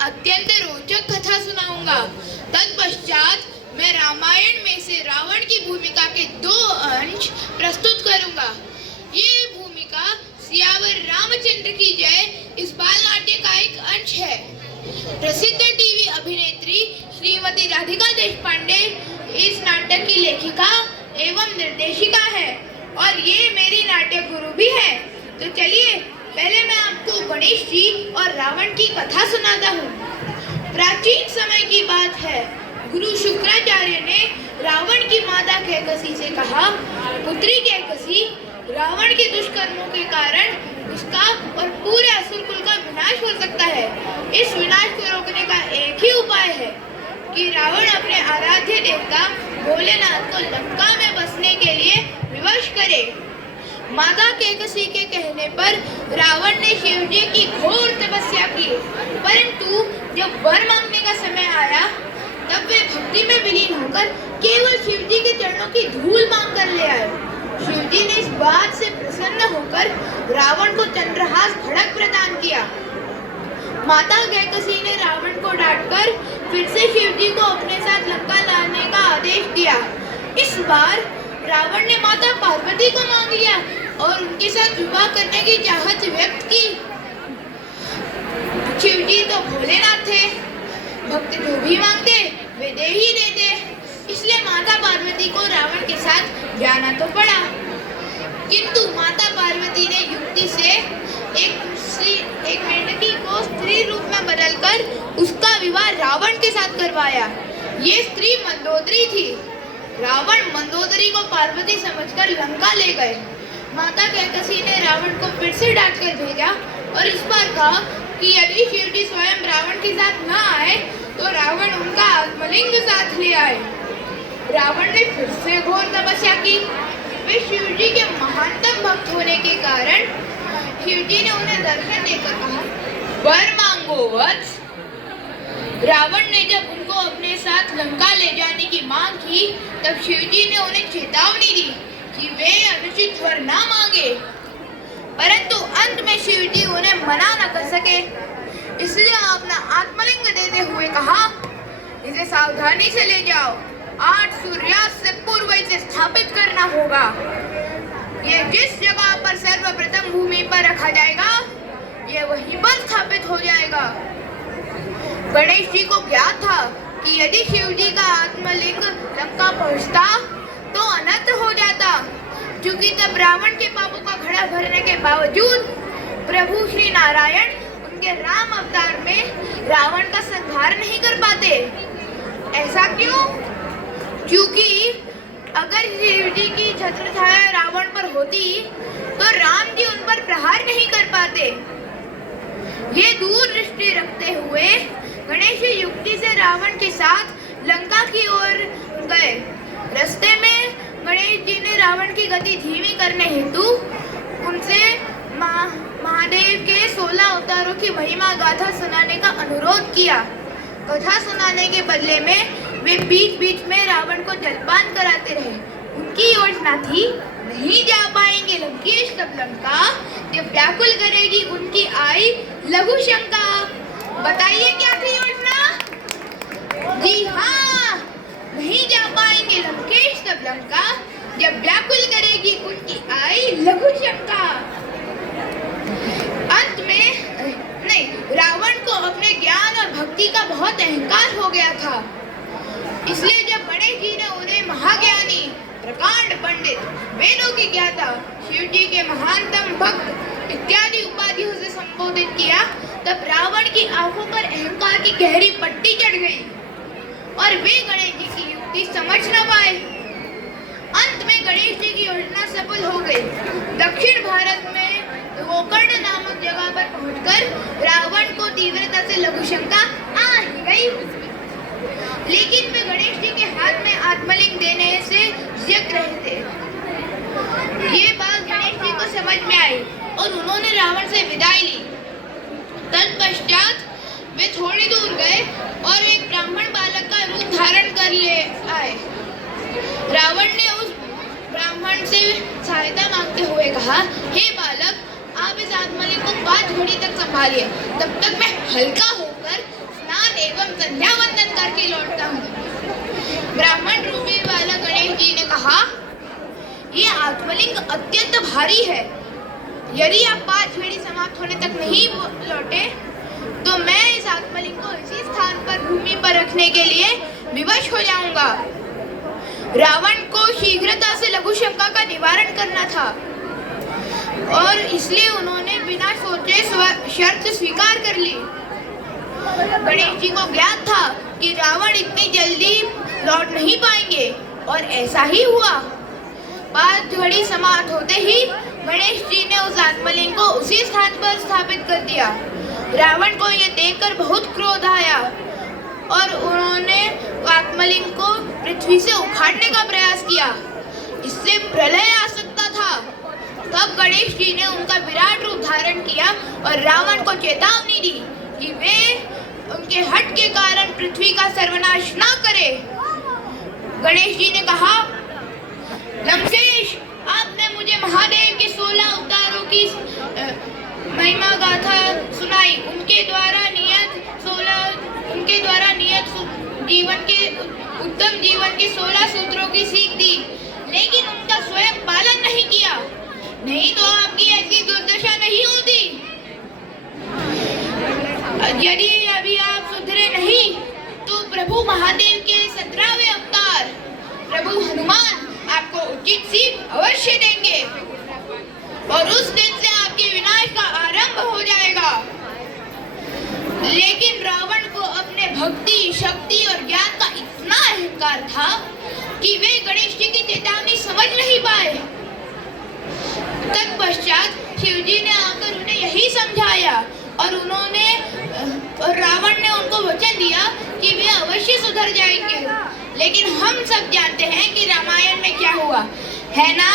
अत्यंत रोचक कथा सुनाऊंगा। तत्पश्चात मैं रामायण में से रावण की भूमिका के 2 अंश प्रस्तुत करूंगा। ये भूमिका सियावर रामचंद्र की जय इस बाल नाट्य का एक अंश है। प्रसिद्ध टीवी अभिनेत्री श्रीमती राधिका देशपांडे इस नाटक की लेखिका एवं निर्देशिका है और ये मेरी नाट्य गुरु भी है। तो चलिए पहले मैं आपको गणेश जी और रावण की कथा सुनाता हूँ। प्राचीन समय की बात है। गुरु शुक्राचार्य ने रावण की माता कैकसी से कहा, पुत्री कैकसी, रावण के दुष्कर्मों के कारण उसका और पूरे असुर कुल का विनाश हो सकता है। इस विनाश को रोकने का एक ही उपाय है कि रावण अपने आराध्य देवता भोलेनाथ को लंका में बसने के लिए विवश करे। माता कैकसी के कहने पर रावण ने शिव जी की घोर तपस्या की, परंतु जब वर मांगने का समय आया तब वे भक्ति में विलीन होकर केवल शिव जी के चरणों की धूल मांग कर ले आए। शिव जी ने इस बात से प्रसन्न होकर रावण को चंद्रहास खड्ग प्रदान किया। माता कैकसी ने रावण को डांटकर फिर से शिव जी को अपने साथ लंका लाने का आदेश दिया। इस बार रावण ने माता पार्वती को मांग लिया और उनके साथ विवाह करने की चाहत व्यक्त की। शिव जी तो भोलेनाथ थे, भक्त जो भी मांगते वे दे ही देते, इसलिए माता पार्वती को रावण के साथ जाना तो पड़ा। किंतु माता पार्वती ने युक्ति से एक मेंढकी को स्त्री रूप में बदलकर उसका विवाह रावण के साथ करवाया। ये स्त्री मंदोदरी थी। रावण मंदोदरी को पार्वती समझकर लंका ले गए। माता कैकसी ने रावण को फिर से डांट कर भेजा और इस बार कहा कि यदि शिव जी स्वयं रावण के साथ न आए तो रावण उनका आत्मलिंग साथ ले आए। रावण ने फिर से घोर तपस्या की। वे शिव जी के महानतम भक्त होने के कारण शिव जी ने उन्हें दर्शन देकर कहा, वर मांगो वत्स। रावण ने जब उनको अपने साथ लंका ले जाने की मांग की तब शिव जी ने उन्हें चेतावनी दी कि वे अनुचित वर ना मांगे, परंतु अंत में शिव जी उन्हें मना न कर सके। इसलिए अपना आत्मलिंग देते हुए कहा, इसे सावधानी से ले जाओ, 8 सूर्यास्त से पूर्व इसे स्थापित करना होगा। ये जिस जगह पर सर्वप्रथम भूमि पर रखा जाएगा ये वहीं पर स्थापित हो जाएगा। गणेश जी को ज्ञात था कि यदि शिव जी का आत्मलिंग लंका पहुंचता तो अनर्थ हो जाता, क्योंकि तब रावण के पापों का घड़ा भरने के बावजूद प्रभु श्री नारायण उनके राम अवतार में रावण का संहार नहीं कर पाते। ऐसा क्यों? क्योंकि अगर शिव जी की छत्र छाया रावण पर होती तो राम जी उन पर प्रहार नहीं कर पाते। ये दूर दृष्टि रखते हुए गणेश जी युक्ति से रावण के साथ लंका की ओर गए। रास्ते में गणेश जी ने रावण की गति धीमी करने हेतु उनसे महादेव के 16 अवतारों की महिमा गाथा सुनाने का अनुरोध किया। कथा सुनाने के बदले में वे बीच बीच में रावण को जलपान कराते रहे। उनकी योजना थी, नहीं जा पाएंगे लंकेश तब लंका, जब व्याकुल करेगी उनकी आई लघु शंका। बताइए क्या थी योजना? जी हाँ, नहीं जा पाएंगे लंकेश तब लंका, जब व्याकुल करेगी उनकी आई लघु शंका। अंत में रावण को अपने ज्ञान और भक्ति का बहुत अहंकार हो गया था। इसलिए जब गणेश जी ने उन्हें महाज्ञानी, प्रकांड पंडित, वेदों की ज्ञाता, शिव जी के महानतम भक्त इत्यादि उपाधियों से संबोधित किया तब रावण की आंखों पर अहंकार की गहरी पट्टी चढ़ गई और वे गणेश जी की युक्ति समझ न पाए। अंत में गणेश जी की योजना सफल हो गई। दक्षिण भारत में गोकर्ण नामक जगह पर पहुंचकर रावण को तीव्रता से लघु शंका आ ही गई, लेकिन वे गणेश जी के हाथ में आत्मलिंग देने से झिझक रहे थे। ये बात गणेश जी को समझ में आई और उन्होंने रावण से विदाई ली। तत्पश्चात वे थोड़ी दूर गए और एक ब्राह्मण बालक का रूप धारण कर ले आए। रावण ने उस ब्राह्मण से सहायता मांगते हुए कहा, हे बालक, आप इस आत्मलिंग को 5 घड़ी तक संभालिए, तब तक मैं हल्का होकर संध्या वंदन करके लौटता हूँ। ब्राह्मण रूपी वाला गणेश जी ने कहा, ये आत्मलिंग अत्यंत भारी है, यदि आप 5 घड़ी समाप्त होने तक नहीं लौटे तो मैं इस आत्मलिंग को इसी स्थान पर भूमि पर रखने के लिए विवश हो जाऊंगा। रावण को शीघ्रता से लघु शंका का निवारण करना था और इसलिए उन्होंने बिना सोचे शर्त स्वीकार कर ली। गणेश जी को ज्ञात था कि रावण इतनी जल्दी लौट नहीं पाएंगे और ऐसा ही हुआ। 5 घड़ी समाप्त होते ही गणेश जी ने उस आत्मलिंग को उसी स्थान पर स्थापित कर दिया। रावण को यह देखकर बहुत क्रोध आया और उन्होंने आत्मलिंग को पृथ्वी से उखाड़ने का प्रयास किया। इससे प्रलय आ सकता था। तब गणेश जी ने उनका विराट रूप धारण किया और रावण को चेतावनी दी कि वे उनके हठ के कारण पृथ्वी का सर्वनाश न करे। गणेश जी ने कहा, लंकेश, आपने मुझे महादेव के 16 अवतारों की महिमा गाथा सुनाई। उनके द्वारा नियत जीवन के उत्तम जीवन के 16 सूत्रों की सीख दी, लेकिन उनका स्वयं पालन नहीं किया। नहीं तो आपकी ऐसी दुर्दशा नहीं होती। यदि अभी आप सुधरे नहीं तो प्रभु महादेव के 17वें अवतार प्रभु हनुमान आपको उचित सीख अवश्य देंगे और उस दिन से आपके विनाश का आरंभ हो जाएगा। लेकिन रावण को अपने भक्ति, शक्ति और ज्ञान का इतना अहंकार था कि वे गणेश जी की चेतावनी समझ नहीं पाए। तत्पश्चात शिवजी ने आकर उन्हें यही समझाया और रावण ने उनको वचन दिया कि वे अवश्य सुधर जाएंगे। लेकिन हम सब जानते हैं कि रामायण में क्या हुआ, है ना?